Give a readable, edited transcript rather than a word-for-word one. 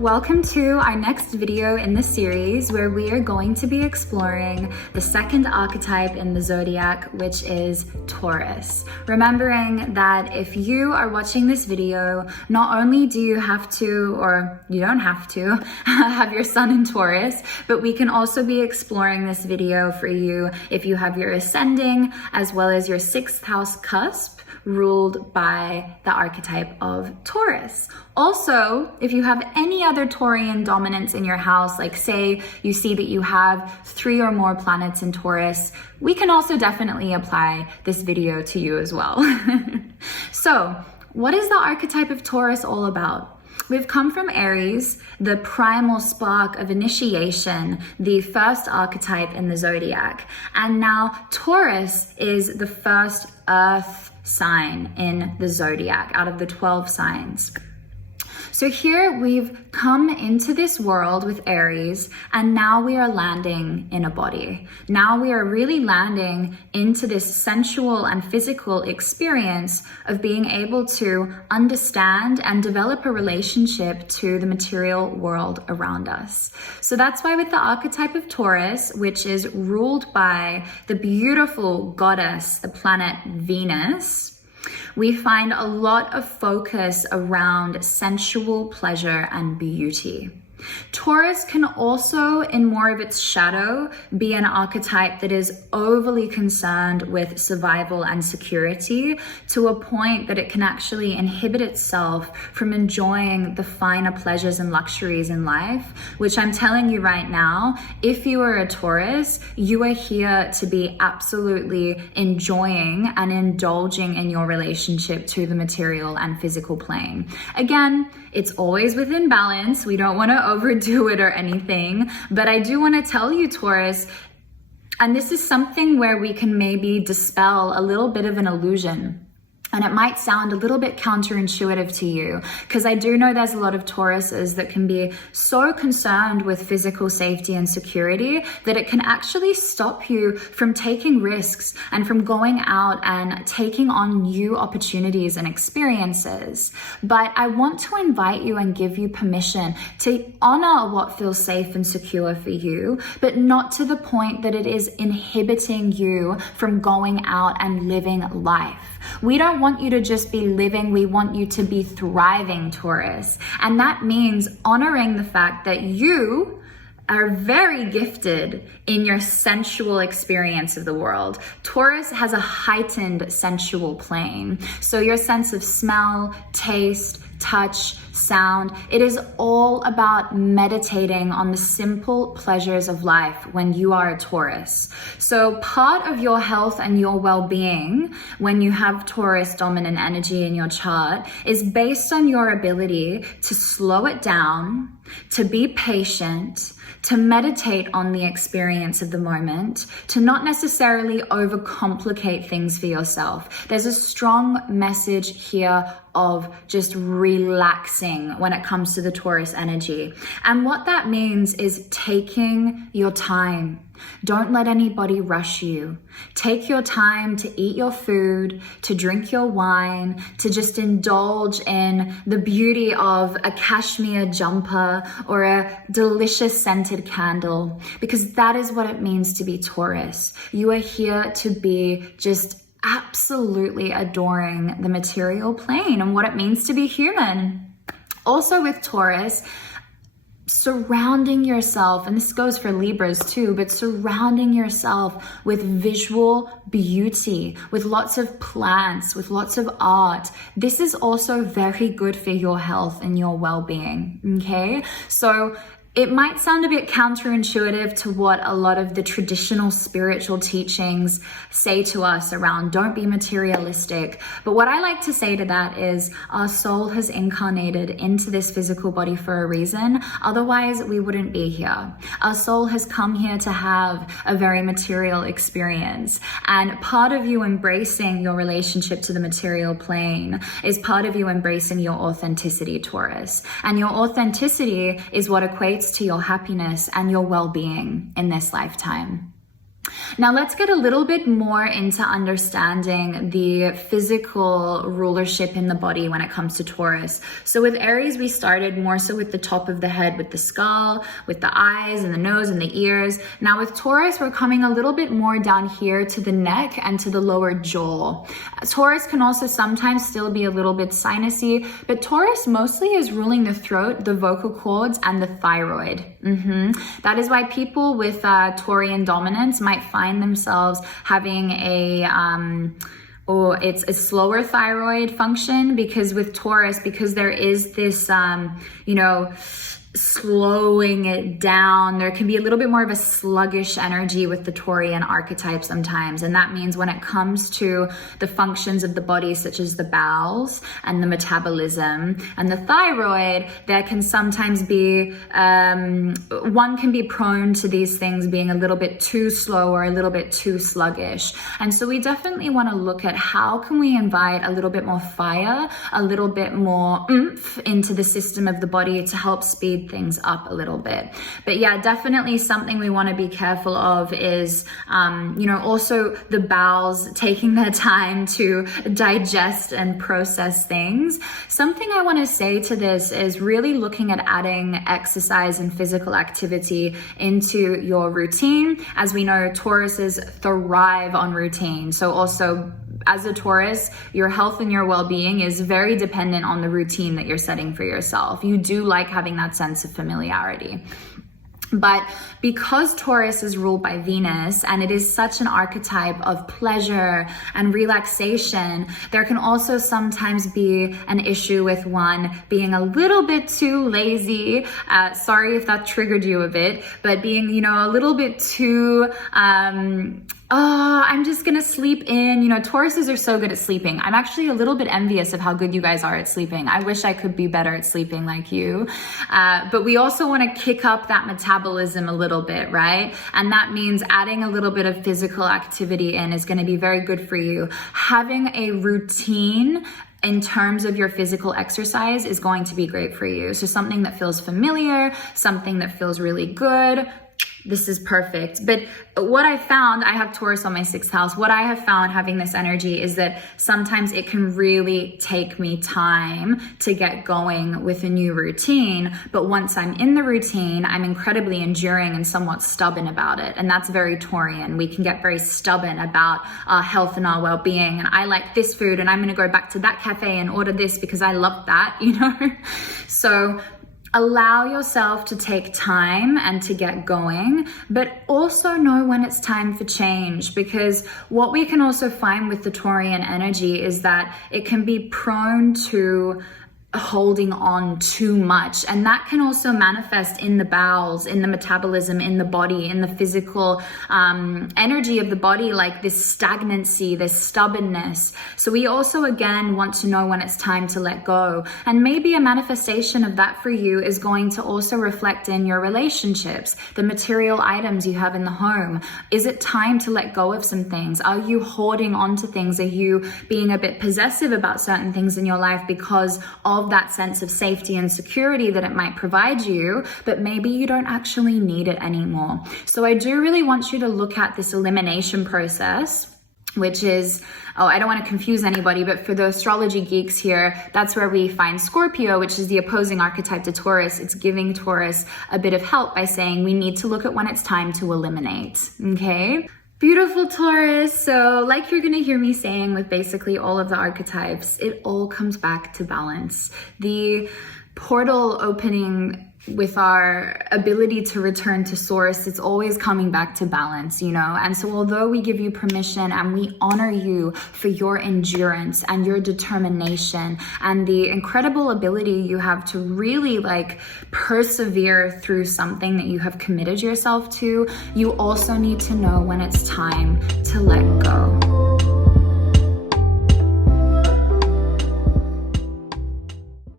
Welcome to our next video in the series where we are going to be exploring the second archetype in the zodiac, which is Taurus. Remembering that if you are watching this video, not only do you have to, or you don't have to, have your sun in Taurus, but we can also be exploring this video for you if you have your ascending as well as your 6th house cusp ruled by the archetype of Taurus. Also, if you have any other Taurian dominance in your house, like say you see that you have 3 or more planets in Taurus, we can also definitely apply this video to you as well. So, what is the archetype of Taurus all about? We've come from Aries, the primal spark of initiation, the first archetype in the zodiac. And now Taurus is the first earth sign in the zodiac out of the 12 signs. So here we've come into this world with Aries, and now we are landing in a body. Now we are really landing into this sensual and physical experience of being able to understand and develop a relationship to the material world around us. So that's why with the archetype of Taurus, which is ruled by the beautiful goddess, the planet Venus, we find a lot of focus around sensual pleasure and beauty. Taurus can also, in more of its shadow, be an archetype that is overly concerned with survival and security to a point that it can actually inhibit itself from enjoying the finer pleasures and luxuries in life, which I'm telling you right now, if you are a Taurus, you are here to be absolutely enjoying and indulging in your relationship to the material and physical plane. Again, it's always within balance. We don't want to overdo it or anything, but I do want to tell you, Taurus, and this is something where we can maybe dispel a little bit of an illusion. And it might sound a little bit counterintuitive to you, because I do know there's a lot of Tauruses that can be so concerned with physical safety and security that it can actually stop you from taking risks and from going out and taking on new opportunities and experiences. But I want to invite you and give you permission to honor what feels safe and secure for you, but not to the point that it is inhibiting you from going out and living life. We don't want you to just be living, we want you to be thriving, Taurus. And that means honoring the fact that you are very gifted in your sensual experience of the world. Taurus has a heightened sensual plane. So your sense of smell, taste, touch, sound, it is all about meditating on the simple pleasures of life when you are a Taurus. So part of your health and your well-being when you have Taurus dominant energy in your chart is based on your ability to slow it down, to be patient, to meditate on the experience of the moment, to not necessarily overcomplicate things for yourself. There's a strong message here of just relaxing when it comes to the Taurus energy. And what that means is taking your time. Don't let anybody rush you. Take your time to eat your food, to drink your wine, to just indulge in the beauty of a cashmere jumper or a delicious scented candle, because that is what it means to be Taurus. You are here to be just absolutely adoring the material plane and what it means to be human. Also with Taurus, surrounding yourself, and this goes for Libras too, but surrounding yourself with visual beauty, with lots of plants, with lots of art. This is also very good for your health and your well-being, okay? So it might sound a bit counterintuitive to what a lot of the traditional spiritual teachings say to us around don't be materialistic. But what I like to say to that is our soul has incarnated into this physical body for a reason. Otherwise, we wouldn't be here. Our soul has come here to have a very material experience. And part of you embracing your relationship to the material plane is part of you embracing your authenticity, Taurus. And your authenticity is what equates to your happiness and your well-being in this lifetime. Now let's get a little bit more into understanding the physical rulership in the body when it comes to Taurus. So with Aries, we started more so with the top of the head, with the skull, with the eyes and the nose and the ears. Now with Taurus, we're coming a little bit more down here to the neck and to the lower jaw. Taurus can also sometimes still be a little bit sinusy, but Taurus mostly is ruling the throat, the vocal cords, and the thyroid. That is why people with Taurian dominance might find themselves having it's a slower thyroid function, because with Taurus, because there is this, slowing it down, there can be a little bit more of a sluggish energy with the Taurian archetype sometimes. And that means when it comes to the functions of the body, such as the bowels and the metabolism and the thyroid, there can sometimes be, one can be prone to these things being a little bit too slow or a little bit too sluggish. And so we definitely want to look at how can we invite a little bit more fire, a little bit more oomph into the system of the body to help speed things up a little bit. But yeah, definitely something we want to be careful of is, also the bowels taking their time to digest and process things. Something I want to say to this is really looking at adding exercise and physical activity into your routine. As we know, Tauruses thrive on routine. So also, as a Taurus, your health and your well-being is very dependent on the routine that you're setting for yourself. You do like having that sense of familiarity. But because Taurus is ruled by Venus and it is such an archetype of pleasure and relaxation, there can also sometimes be an issue with one being a little bit too lazy. Sorry if that triggered you a bit, but being, a little bit too, I'm just gonna sleep in. Tauruses are so good at sleeping. I'm actually a little bit envious of how good you guys are at sleeping. I wish I could be better at sleeping like you. But we also wanna kick up that metabolism a little bit, right? And that means adding a little bit of physical activity in is gonna be very good for you. Having a routine in terms of your physical exercise is going to be great for you. So something that feels familiar, something that feels really good. This is perfect. But what I found, I have Taurus on my 6th house. What I have found having this energy is that sometimes it can really take me time to get going with a new routine. But once I'm in the routine, I'm incredibly enduring and somewhat stubborn about it. And that's very Taurian. We can get very stubborn about our health and our well-being. And I like this food and I'm going to go back to that cafe and order this because I love that, So allow yourself to take time and to get going, but also know when it's time for change, because what we can also find with the Taurian energy is that it can be prone to holding on too much, and that can also manifest in the bowels, in the metabolism, in the body, in the physical energy of the body, like this stagnancy, this stubbornness. So we also again want to know when it's time to let go, and maybe a manifestation of that for you is going to also reflect in your relationships, the material items you have in the home. Is it time to let go of some things? Are you hoarding onto things? Are you being a bit possessive about certain things in your life because of that sense of safety and security that it might provide you, but maybe you don't actually need it anymore? So I do really want you to look at this elimination process, which is, I don't want to confuse anybody, but for the astrology geeks here, that's where we find Scorpio, which is the opposing archetype to Taurus. It's giving Taurus a bit of help by saying we need to look at when it's time to eliminate, okay? Beautiful Taurus. So like you're going to hear me saying with basically all of the archetypes, it all comes back to balance. The portal opening with our ability to return to source, it's always coming back to balance, And so although we give you permission and we honor you for your endurance and your determination and the incredible ability you have to really persevere through something that you have committed yourself to, you also need to know when it's time to let go.